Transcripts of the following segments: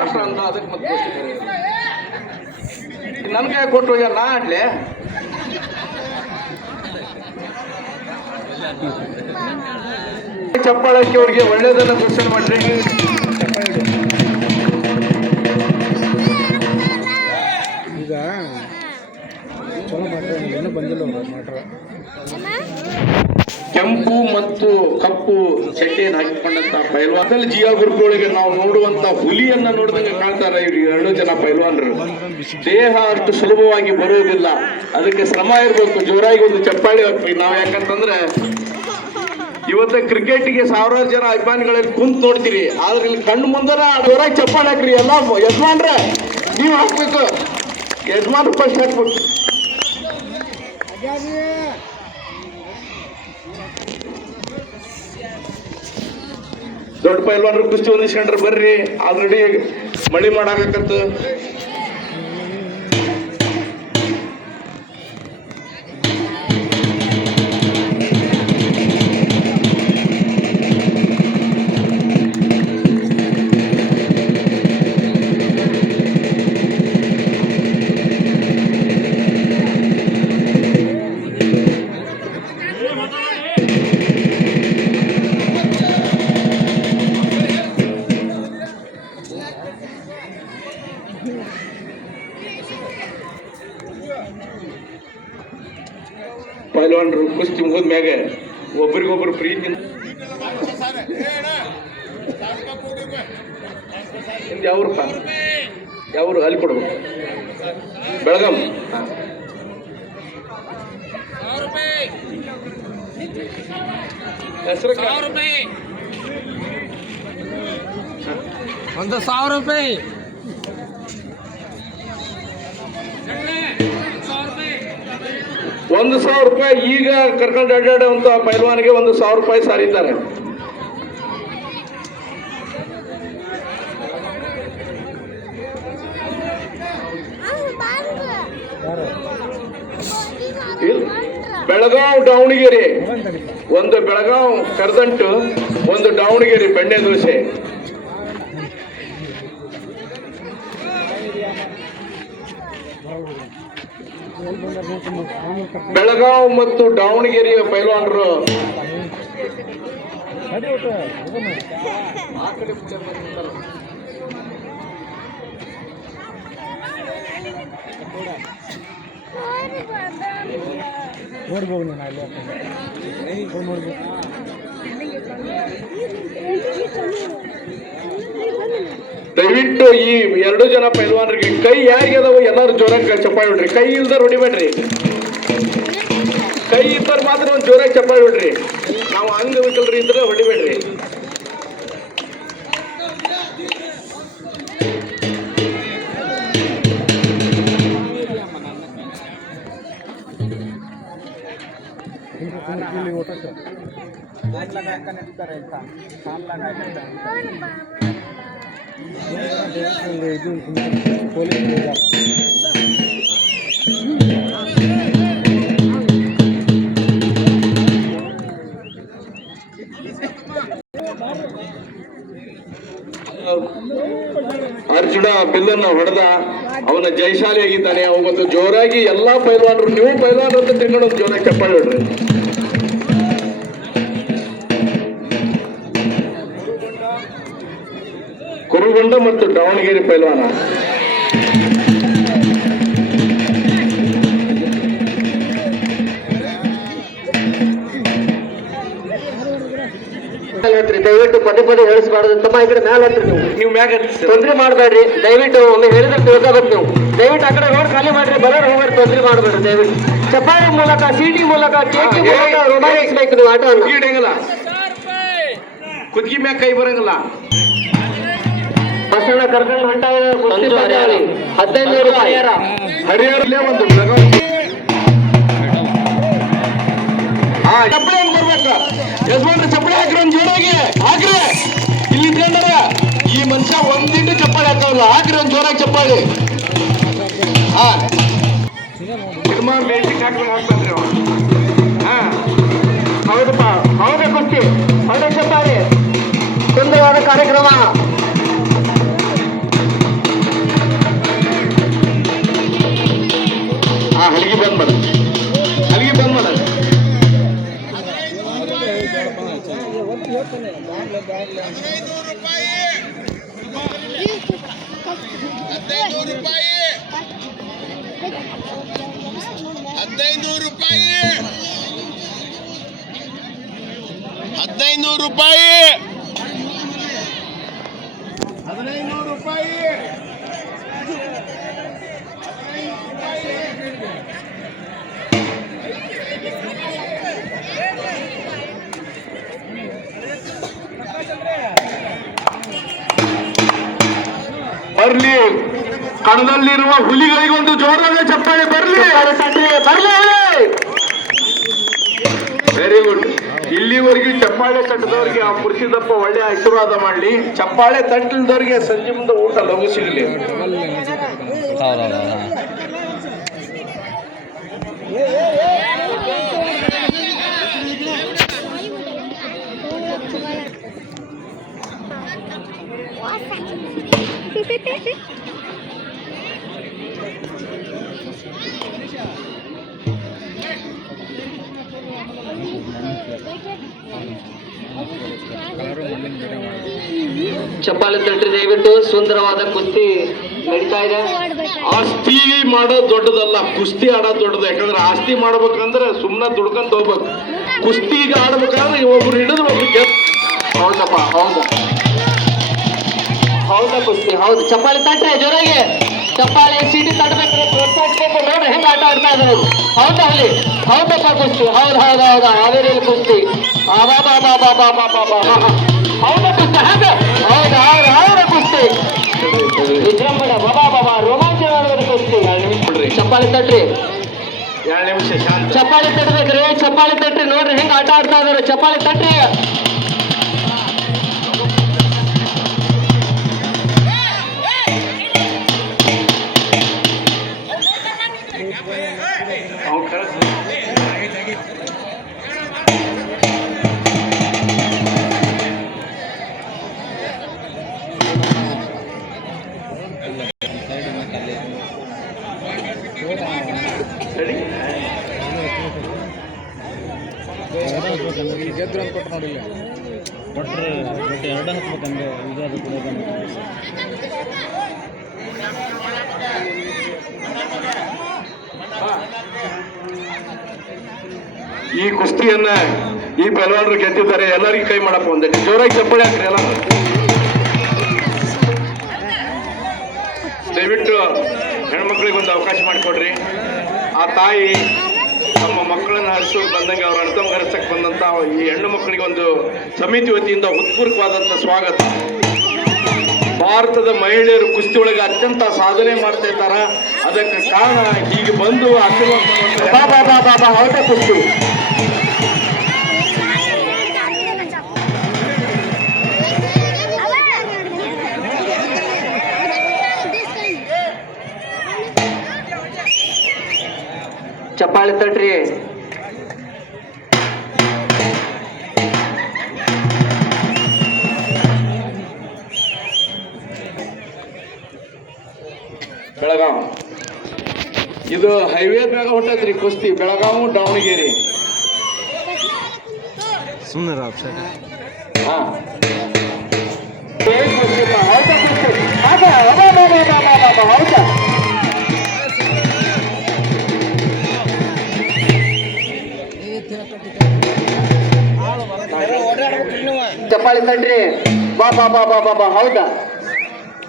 ಅಂತ ಅದಕ್ಕೆ ಮತ್ತೆ ನನ್ನ ಕೈ ಕೊಟ್ಟು ಹೋಗ್ಯಾರ ನಾ ಆಡ್ಲೆ ಚಪ್ಪಾಳಕ್ಕೆ ಅವ್ರಿಗೆ ಒಳ್ಳೇದನ್ನ ಘೋಷಣೆ ಮಾಡ್ರಿ. ಈಗ ಚಲೋ ಮಾಡ್ರಿ, ಇನ್ನೂ ಬಂದಿಲ್ಲ ಮಾಡ್ರ. ಕೆಂಪು ಮತ್ತು ಕಪ್ಪು ಚಡ್ಡಿಯನ್ನು ಹಾಕಿಕೊಂಡಂತ ಪೈಲ್ವಾನ್ ಜಿಯಾ ಗುರುಗಳಿಗೆ ನಾವು ನೋಡುವಂತ ಹುಲಿಯನ್ನ ನೋಡಿದಂಗೆ ಕಾಣ್ತಾರೆ ಇವ್ರು 2 ಜನ ಪೈಲ್ವಾನರು. ದೇಹ ಅಷ್ಟು ಸುಲಭವಾಗಿ ಬರುವುದಿಲ್ಲ, ಅದಕ್ಕೆ ಶ್ರಮ ಇರ್ಬೇಕು. ಜೋರಾಗಿ ಒಂದು ಚಪ್ಪಾಳಿ ಹಾಕ್ಬೇಕು ನಾವು. ಯಾಕಂತಂದ್ರೆ ಇವತ್ತು ಕ್ರಿಕೆಟ್ಗೆ ಸಾವಿರಾರು ಜನ ಅಭಿಮಾನಿಗಳಲ್ಲಿ ಕುಂತ್ ನೋಡ್ತೀರಿ, ಆದ್ರೆ ಇಲ್ಲಿ ಕಣ್ಣು ಮುಂದರ ಜೋರಾಗಿ ಚಪ್ಪಾಳಿ ಹಾಕ್ರಿ. ಎಲ್ಲ ಯಜಮಾನ್ರೆ ನೀವು ಹಾಕ್ಬೇಕು, ಯಜಮಾನ್ ಫಸ್ಟ್ ಹಾಕ್ಬೇಕು. ದೊಡ್ಡ ಪೈಲ್ವಾನ್ರು ಕುಸ್ತಿ ಹೊಂದಿಸ್ಕೊಂಡ್ರೆ ಬರ್ರಿ, ಆಲ್ರೆಡಿ ಮಳಿ ಮಾಡಾಕತ್ತ. ಪೈಲ್ವಾನ್ರು ಕುಸ್ತಿ ಮುಗಿದ ಮ್ಯಾಗ ಒಬ್ರಿಗೊಬ್ರು ಪ್ರೀತಿ ಯಾವ್ರಪ್ಪ ಯಾವ್ರು ಅಲ್ಲಿ ಕೊಡ್ಬೇಕು. ಬೆಳಗಾಂ ಹೆಸರು ₹1,000 ₹1,000 ಈಗ ಕರ್ಕೊಂಡು ಅಡ್ಡಾಡುವಂತ ಪೈಲ್ವಾನ್ಗೆ ₹1,000 ಸಾರಿದ್ದಾರೆ. ಬೆಳಗಾವ್ ದಾವಣಗೆರೆ, ಒಂದು ಬೆಳಗಾವ್ ಕರದಂಟು, ಒಂದು ದಾವಣಗೆರೆ ಬೆಣ್ಣೆ ದೋಸೆ. ಬೆಳಗಾವ್ ಮತ್ತು ದಾವಣಗೆರೆಯ ಪೈಲ್ವಾನರು ನೋಡ್ಬೋದು. ನಾನು ನೋಡ್ಬೇಕು. ದಯವಿಟ್ಟು ಈ 2 ಜನ ಪೈಲ್ವಾನರಿಗೆ ಕೈ ಯಾರಿಗೆ ಅದಾವ ಎಲ್ಲರೂ ಜೋರಾಗಿ ಚಪ್ಪಾಳಿ ಬಿಡ್ರಿ. ಕೈ ಇಲ್ದಾರ ಹೊಡಿಬೇಡ್ರಿ, ಕೈ ಇದ್ದಾರ ಮಾತ್ರ ಒಂದು ಜೋರಾಗಿ ಚಪ್ಪಾಳಿ ಬಿಡ್ರಿ. ನಾವು ಅಂಗವಿಕಲರು ಇದ್ರೆ ಹೊಡಿಬೇಡ್ರಿ. ಅರ್ಜುನ ಬಿಲ್ಲನ್ನು ಹೊಡೆದ, ಅವನ ಜಯಶಾಲಿಯಾಗಿದ್ದಾನೆ. ಅವತ್ತು ಜೋರಾಗಿ ಎಲ್ಲಾ ಪೈಲ್ವಾನರು, ನೀವು ಪೈಲ್ವಾನರು ಅಂತ ತಿಳ್ಕೊಂಡು ಜೋರಾಗಿ ಚಪ್ಪಾಳಿ ಹೊಡ್ರಿ. ಕುರುಗೊಂಡ ಮತ್ತು ದಾವಣಗೆರೆ ಪೈಲ್ವಾನ ದಯವಿಟ್ಟು ಪದೇ ಹೇಳಿಸಬಾರ್ದು. ತಮ್ಮ ಈ ಕಡೆ ಮ್ಯಾಲ ಹತ್ರಿ, ನೀವು ಮ್ಯಾಗ ತೊಂದ್ರೆ ಮಾಡಬೇಡ್ರಿ. ದಯವಿಟ್ಟು ಒಮ್ಮೆ ಹೇಳಿದ್ರೆ ತಿಳ್ಕೋಬೇಕು. ನೀವು ದಯವಿಟ್ಟು ಆ ಕಡೆ ರೋಡ್ ಖಾಲಿ ಮಾಡ್ರಿ, ಬರೋರು ಹೋಗೋರು ತೊಂದ್ರೆ ಮಾಡಬೇಡ್ರಿ. ದಯವಿಟ್ಟು ಚಪ್ಪಾಳಿ ಮೂಲಕ, ಸಿಟಿ ಮೂಲಕ, ಕೇಕ್ ಮೂಲಕ ರೋಮಾಯಿಸ್ಬೇಕು ನೀವು ಆಟ. ಇಡಂಗಿಲ್ಲ, ಕುದ್ಗಿ ಮ್ಯಾಗ ಕೈ ಬರಂಗಿಲ್ಲ. ಬಸಣ್ಣ ಕರ್ಕೊಂಡು ಹೊಂಟ ₹15,000 ಹರಿಹರಲ್ಲೇ ಒಂದು ಚಪ್ಪಳಿ ಅಂತ ಬರ್ಬೇಕ. ಯಜಮಾನ್ರ ಚಪ್ಪಳಿ ಹಾಕ್ರಿ, ಒಂದು ಜೋರಾಗಿ ಹಾಕ್ರಿ. ಇಲ್ಲಿ ಇಟ್ಕೊಂಡಾರ ಈ ಮನುಷ್ಯ ಒಂದಿಟ್ಟು ಚಪ್ಪಾಳಿ ಹಾಕವಲ್ಲ, ಹಾಕ್ರಿ ಒಂದು ಜೋರಾಗಿ ಚಪ್ಪಾಳಿ. ಹಾ ಸಿನಿಮಾ ಬೇಸಿಕ್ ಹಾಕ್ತಾನ್ರಿ ಅವ. ಹಾ ಹೌದಪ್ಪ, ಹೌದೇ ಕುಸ್ತಿ, ಹೌದೇ ಚಪ್ಪಾಳಿ. ಸುಂದರವಾದ ಕಾರ್ಯಕ್ರಮ. ರೂಪಾಯಿ. 1500 ರೂಪಾಯಿ. ಬರ್ಲಿ ಕಣದಲ್ಲಿರುವ ಹುಲಿಗಳಿಗೊಂದು ಜೋರಾದ ಚಪ್ಪಾಳೆ ಬರ್ಲಿ. Very good. ಇಲ್ಲಿವರೆಗೆ ಚಪ್ಪಾಳೆ ತಟ್ಟದವರಿಗೆ ಆ ಪುರುಷದಪ್ಪ ಒಳ್ಳೆ ಆಶೀರ್ವಾದ ಮಾಡ್ಲಿ. ಚಪ್ಪಾಳೆ ತಟ್ಟಲ್ದವ್ರಿಗೆ ಸಂಜೆ ಮುಂದೆ ಊಟ ಲಘು ಸಿಗಲಿ. ಚಪ್ಪಾಳೆ ತಟ್ಟಿ ದಯವಿಟ್ಟು. ಸುಂದರವಾದ ಕುಸ್ತಿ ನಡೀತಾ ಇದೆ. ಆಸ್ತಿ ಮಾಡೋದು ದೊಡ್ಡದಲ್ಲ, ಕುಸ್ತಿ ಆಡೋದು ದೊಡ್ಡದು. ಯಾಕಂದ್ರೆ ಆಸ್ತಿ ಮಾಡ್ಬೇಕಂದ್ರೆ ಸುಮ್ಮನೆ ದುಡ್ಕೊಂತ ಹೋಗ್ಬೇಕು. ಕುಸ್ತಿಗೆ ಆಡ್ಬೇಕಂದ್ರೆ ಒಬ್ರು ಹಿಡಿದ್ರು ಒಬ್ರು ಹೌದಪ್ಪ, ಹೌದಾ ಕುಸ್ತಿ ಹೌದು. ಚಪ್ಪಾಳೆ ತಟ್ರೆ ಜೋರಾಗಿ. ಚಪ್ಪಾಳೆ ಸೀಟಿ ತಟ್ಟಬೇಕು, ಪ್ರೋತ್ಸಾಹಿಸ್ಬೇಕು. ನೋಡ್ರಿ ಹೆಂಗ್ ಆಟ ಆಡ್ತಾ ಇದ್ದಾರೆ. ಹೌದಾ ಅಲ್ಲಿ? ಹೌದಪ್ಪ ಕುಸ್ತಿ. ಹೌದು. ಹಾವೇರಿಯಲ್ಲಿ ಕುಸ್ತಿ. ಹೌದಾ ಕುಸ್ತಿ ಹಾಗೆ. ಹೌದು ಕುಸ್ತಿ. ವಿಜೃಂಭಣ ಬಾಬಾ ರೋಮಾಂಚನವಾದ ಕುಸ್ತಿ. ಚಪ್ಪಾಳೆ ತಟ್ರಿ. 2 ನಿಮಿಷ ಶಾಂತ. ಚಪ್ಪಾಳೆ ತಟ್ಟಬೇಕ್ರಿ. ಚಪ್ಪಾಳೆ ತಟ್ರಿ. ನೋಡ್ರಿ ಹೆಂಗ್ ಆಟ ಆಡ್ತಾ ಇದಾರೆ. ಚಪ್ಪಾಳೆ ತಟ್ರಿ. ಗೆದ್ರು ಅಂತ ಕೊಟ್ಟು ನೋಡಿಲ್ಲ. ಕೊಟ್ಟರೆ 2 ಹಾಕ್ಬೇಕಂದ್ರೆ ಇದಾದ ಕೂಡ ಈ ಕುಸ್ತಿಯನ್ನ ಈ ಪಹಲ್ವಾನರು ಗೆದ್ದಿದ್ದಾರೆ. ಎಲ್ಲರಿಗೂ ಕೈ ಮಾಡಪ್ಪ ಒಂದೇ ಜೋರಾಗಿ ಚಪ್ಪಾಳೆ ಹಾಕ್ರಿ ಎಲ್ಲ. ದಯವಿಟ್ಟು ಹೆಣ್ಮಕ್ಳಿಗೆ ಒಂದು ಅವಕಾಶ ಮಾಡಿಕೊಡ್ರಿ. ಆ ತಾಯಿ ತಮ್ಮ ಮಕ್ಕಳನ್ನ ಹರಿಸೋಕೆ ಬಂದಂಗೆ ಅವ್ರ ಅಣ್ಣ ತಮ್ಮ ಹರಿಸಕ್ಕೆ ಬಂದಂತ ಈ ಹೆಣ್ಣು ಮಕ್ಕಳಿಗೆ ಒಂದು ಸಮಿತಿ ವತಿಯಿಂದ ಹೃತ್ಪೂರ್ವಕವಾದಂಥ ಸ್ವಾಗತ. ಭಾರತದ ಮಹಿಳೆಯರು ಕುಸ್ತಿ ಒಳಗೆ ಅತ್ಯಂತ ಸಾಧನೆ ಮಾಡ್ತಾ ಇದ್ದಾರ. ಅದಕ್ಕೆ ಕಾರಣ ಹೀಗೆ ಬಂದು ಆಶೀರ್ವಾದ ಹೌದಾ ಕುಸ್ತಿ. ಚಪ್ಪಾಳೆ ತಟ್ರಿ. ಬೆಳಗಾವ್ ಇದು ಹೈವೇ ಮ್ಯಾಗ ಹೊಂಟೈತ್ರಿ ಕುಸ್ತಿ. ಬೆಳಗಾವ್ ದಾವಣಗೆರೆ. ಸುಮ್ಮನೆ ಹಾ ಚಪ್ಪಾಳೆ ತಟ್ರಿ. ಬಾ ಹೌದಾ.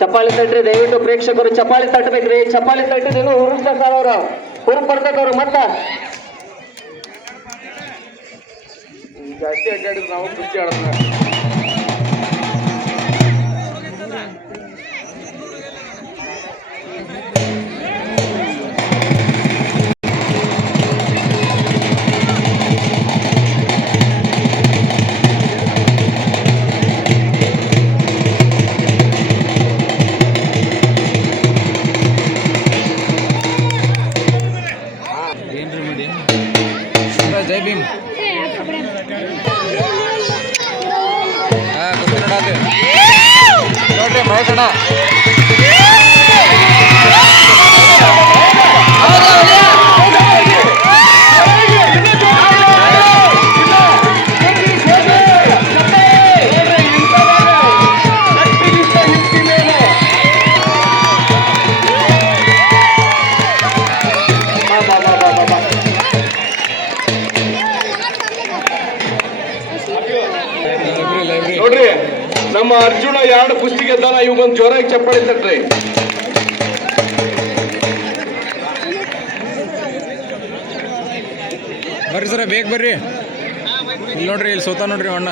ಚಪ್ಪಾಳೆ ತಟ್ರಿ ದಯವಿಟ್ಟು ಪ್ರೇಕ್ಷಕರು. ಚಪ್ಪಾಳೆ ತಟ್ಟಬೇಕ್ರಿ. ಚಪ್ಪಾಳೆ ತಟ್ಟಿದೇನು ಹುರುಪ್ತಾರ ಅವ್ರು, ಹುರುಪ್ ಬರ್ತಕ್ಕವ್ರು. ಮತ್ತ ಜಾಸ್ತಿ ಅಡ್ಡಾಡಿದ್ರೆ ನಾವು ಕುಸ್ತಿ ಆಡ್ತಾರೆ. ಜೈ ಭೀಮ್. ಮುಂದೆ ಜೋರಾಗಿ ಚಪ್ಪಾಳೆ ತಟ್ರಿ. ಬರ್ರಿ ಸರ ಬೇಗ ಬರ್ರಿ. ಇಲ್ಲಿ ನೋಡ್ರಿ, ಇಲ್ಲಿ ಸೋತ ನೋಡ್ರಿ ಅಣ್ಣ.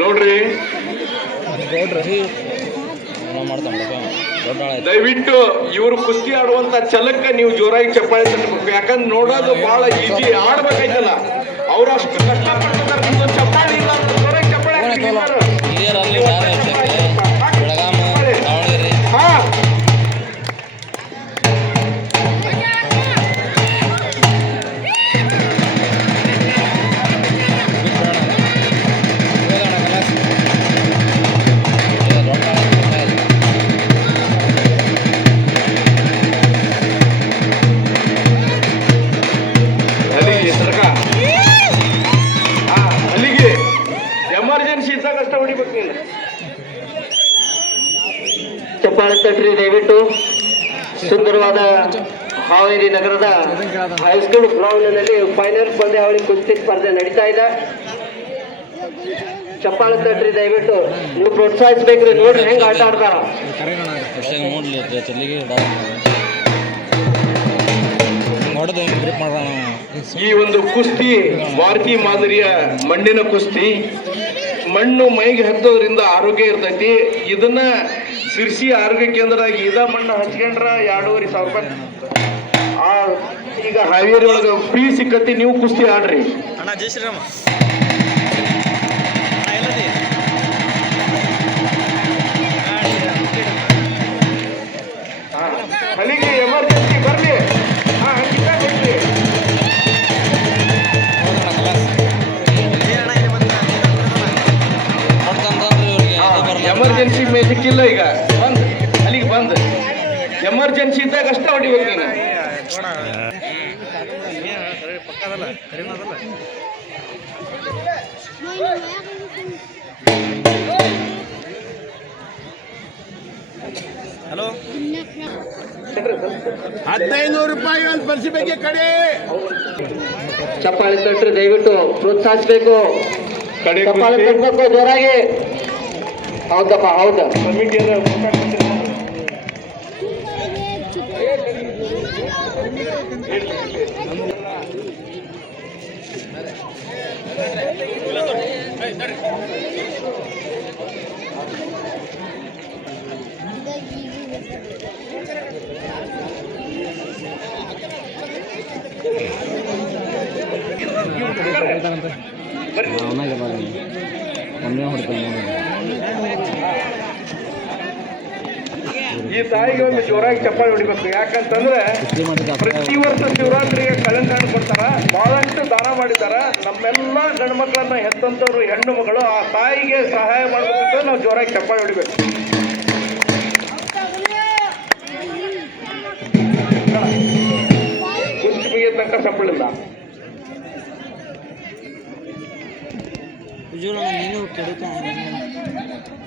ನೋಡ್ರಿ ದಯವಿಟ್ಟು ಇವರು ಕುಸ್ತಿ ಆಡುವಂತ ಛಲಕ್ಕೆ ನೀವು ಜೋರಾಗಿ ಚಪ್ಪಾಳೆ ತಟ್ಟಬೇಕು. ಯಾಕಂದ್ರೆ ನೋಡೋದು ಬಹಳ ಈಜಿ, ಆಡ್ಬೇಕಾಯ್ತಲ್ಲ. ಅವ್ರು ಅಷ್ಟು ಕಷ್ಟಪಡ್ತಾರೆ, ನಿಮ್ದು ಚಪ್ಪಾಳೆ ಇಲ್ಲ ಅಂತ ಜೋರಾಗಿ ಚಪ್ಪಾಳೆ ಹಾ. ಅಲ್ಲಿಗೆ ಎಮರ್ಜೆನ್ಸಿ ಇದ್ದಾಗ ಅಷ್ಟ ಹೊಡಿಬೇಕು ನೀನು. ಚಪ್ಪಾಳೆ ತಟ್ರಿ ದಯವಿಟ್ಟು. ಸುಂದರವಾದ ಹಾವೇರಿ ನಗರದ ಹೈಸ್ಕೂಲ್ ಗ್ರೌಂಡ್ನಲ್ಲಿ ಫೈನಲ್ ಪಂದ್ಯಾವಳಿ ಕುಸ್ತಿ ಸ್ಪರ್ಧೆ ನಡೀತಾ ಇದೆ. ಚಪ್ಪಾಳೆ ತಟ್ರಿ ದಯವಿಟ್ಟು. ನೀವು ಪ್ರೋತ್ಸಾಹಿಸ್ಬೇಕ್ರಿ. ನೋಡ್ರಿ ಹೆಂಗ್ ಆಟ ಆಡ್ತಾರ. ಈ ಒಂದು ಕುಸ್ತಿ ಭಾರತೀಯ ಮಾದರಿಯ ಮಣ್ಣಿನ ಕುಸ್ತಿ. ಮಣ್ಣು ಮೈಗೆ ಹತ್ತೋದ್ರಿಂದ ಆರೋಗ್ಯ ಇರ್ತೈತಿ. ಇದನ್ನ ಸಿರ್ಸಿ ಆರೋಗ್ಯ ಕೇಂದ್ರದಾಗ ಇದ ಮಣ್ಣು ಹಚ್ಕೊಂಡ್ರ 2,500 ರೂಪಾಯಿ. ಈಗ ಹಾವೇರಿ ಒಳಗ ಫ್ರೀ ಸಿಕ್ಕತಿ, ನೀವು ಕುಸ್ತಿ ಆಡ್ರಿ. ಜೈ ಶ್ರೀರಾಮ. ಅಲ್ಲಿಗೆ ಎಮರ್ಜೆನ್ಸಿ ಬರ್ಲಿ. ಎಮರ್ಜೆನ್ಸಿ ಮ್ಯಾಜಿಕ್ ಇಲ್ಲ. ಈಗ ಬಂದ್ ಅಲ್ಲಿಗೆ ಬಂದ್ ಎಮರ್ಜೆನ್ಸಿ ಇದ್ದಾಗ ಅಷ್ಟ ಹೊಡಿಬೇಕು ನೀನು. ಹಲೋ, 1500 ರೂಪಾಯಿ ಒಂದು ಬರ್ಸಿಬೇಕೆ ಕಡೆ. ಚಪ್ಪಾಳೆ ತಟ್ರಿ ದಯವಿಟ್ಟು. ಪ್ರೋತ್ಸಾಹಿಸ್ಬೇಕು. ಚಪ್ಪಾಳೆ ತಟ್ಟಬೇಕು ಜೋರಾಗಿ. ಹೌದಪ್ಪ, ಹೌದಾ. ಈ ತಾಯಿಗೆ ಒಂದು ಜೋರಾಗಿ ಚಪ್ಪಾಳೆ ಹೊಡಿಬೇಕು. ಯಾಕಂತಂದ್ರೆ ಪ್ರತಿ ವರ್ಷ ಶಿವರಾತ್ರಿಗೆ ಕಳೆಂಟ್ ಹಣ್ಣು ಕೊಡ್ತಾರ, ಬಹಳಷ್ಟು ದಾನ ಮಾಡಿದಾರ. ನಮ್ಮೆಲ್ಲ ಗಂಡು ಮಕ್ಕಳನ್ನ ಹೆತ್ತಂತವ್ರು ಹೆಣ್ಣು ಮಗಳು ಆ ತಾಯಿಗೆ ಸಹಾಯ ಮಾಡ್ಬೇಕಂತ ನಾವು ಜೋರಾಗಿ ಚಪ್ಪಾಳೆ ಹೊಡಿಬೇಕು. ಕುಂಚಿಗೆ ತನಕ ಚಪ್ಪಳಿಲ್ಲ. ನೀನು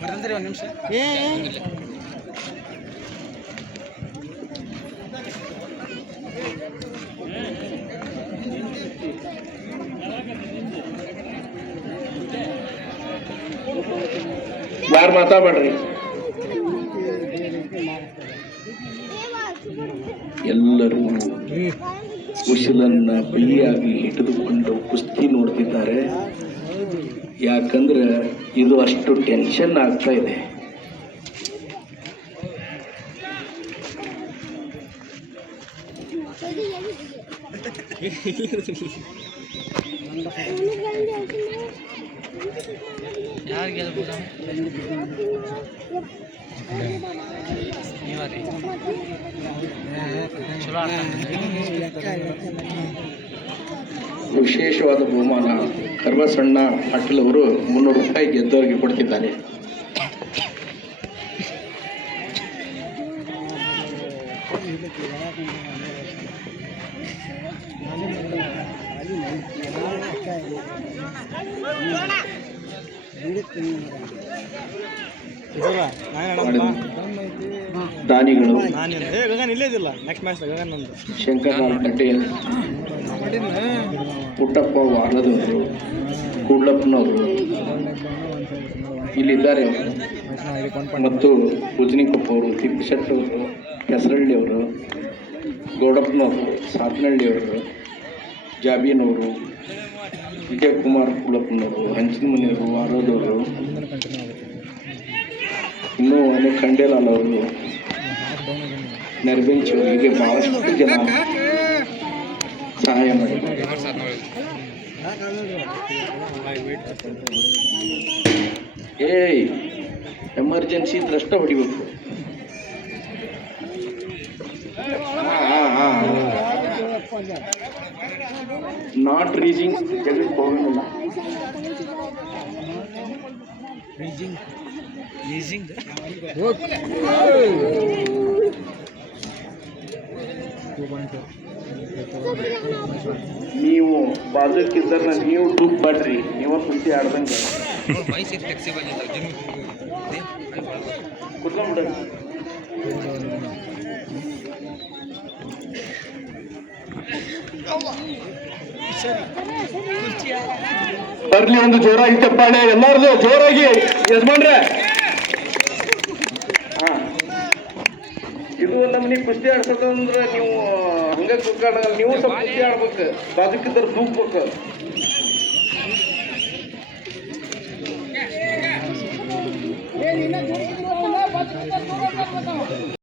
ಬರ್ತಂದ್ರಿ ಒಂದು ನಿಮಿಷ. ಯಾರು ಮಾತಾಡ್ಬೇಡ್ರಿ. ಎಲ್ಲರೂ ಉಸಿಲನ್ನ ಬಲಿಯಾಗಿ ಹಿಡಿದುಕೊಂಡು ಕುಸ್ತಿ ನೋಡ್ತಿದ್ದಾರೆ. ಯಾಕಂದ್ರೆ ಇದು ಅಷ್ಟು ಟೆನ್ಷನ್ ಆಗ್ತಾ ಇದೆ. ವಿಶೇಷವಾದ ಬಹುಮಾನ ಕರ್ಮಸಣ್ಣ ಅಟಲ್ ಅವರು 300 ರೂಪಾಯಿ ಗೆದ್ದವರಿಗೆ ಕೊಡ್ತಿದ್ದಾರೆ. ದಾನಿಗಳು ಇಲ್ಲೇ ಇದಿಲ್ಲ ನೆಕ್ಸ್ಟ್ ಮ್ಯಾಚ್ ಶಂಕರ್ ಕಟ್ಟೆ ಪುಟ್ಟಪ್ಪ ವಾರದವರು, ಕೂಡ್ಲಪ್ಪನವರು ಇಲ್ಲಿದ್ದಾರೆ ಅವರು. ಮತ್ತು ಉಜನಿಕೊಪ್ಪ ಅವರು, ತಿಪ್ಪಿಶೆಟ್ಟಿ ಅವರು, ಕೆಸರಳ್ಳಿ ಅವರು, ಗೌಡಪ್ಪನವರು, ಸಾತನಹಳ್ಳಿಯವರು, ಜಾಬೀನವರು, ವಿಜಯಕುಮಾರ್ ಕುಳಪ್ಪನವರು, ಹಂಚಿನಮನೆಯವರು, ವಾರದವರು, ಇನ್ನೂ ಅನೇಕ ಖಂಡೇಲಾಲ್ ಅವರು, ನೆರಬೆಂಚವರು, ಹೀಗೆ ಬಹಳಷ್ಟು ಜನ ಸಹಾಯ ಮಾಡಿದ್ದಾರೆ. ಏಯ್ ಎಮರ್ಜೆನ್ಸಿ ಇದ್ರಷ್ಟ ಹೊಡಿಬೇಕು. ನಾಟ್ ರೀಚಿಂಗ್ ಜಗತ್ ಹೋಗಲ್ಲ. ನೀವು ಬಾಜುಕಿದ್ದರ ನೀವು ಟೂಪ್ ಮಾಡ್ರಿ, ನೀವ ಕುಂತಿ ಆಡ್ದಂಗೆ ಕುತ್ಕೊಂಡ್ಬಿಡ್ರಿ. ಬರ್ಲಿ ಒಂದು ಜೋರಾಗಿ ಚಪ್ಪಾಳೆ ಎಲ್ಲಾರ್ದು ಜೋರಾಗಿ ಯಜಮಾನ್ರೆ. ಹಾ, ಇದು ನಮ್ಗೆ ಕುಸ್ತಿ ಆಡ್ಸೋದಂದ್ರೆ ನೀವು ಹಂಗ ಕುತ್ಕೊಂಡಾಗ ನೀವು ಸ್ವಲ್ಪ ಕುಸ್ತಿ ಆಡ್ಬೇಕು, ಬಾಜುಕಿದ್ದರ್ ದೂಕ್ಬೇಕು. ಏ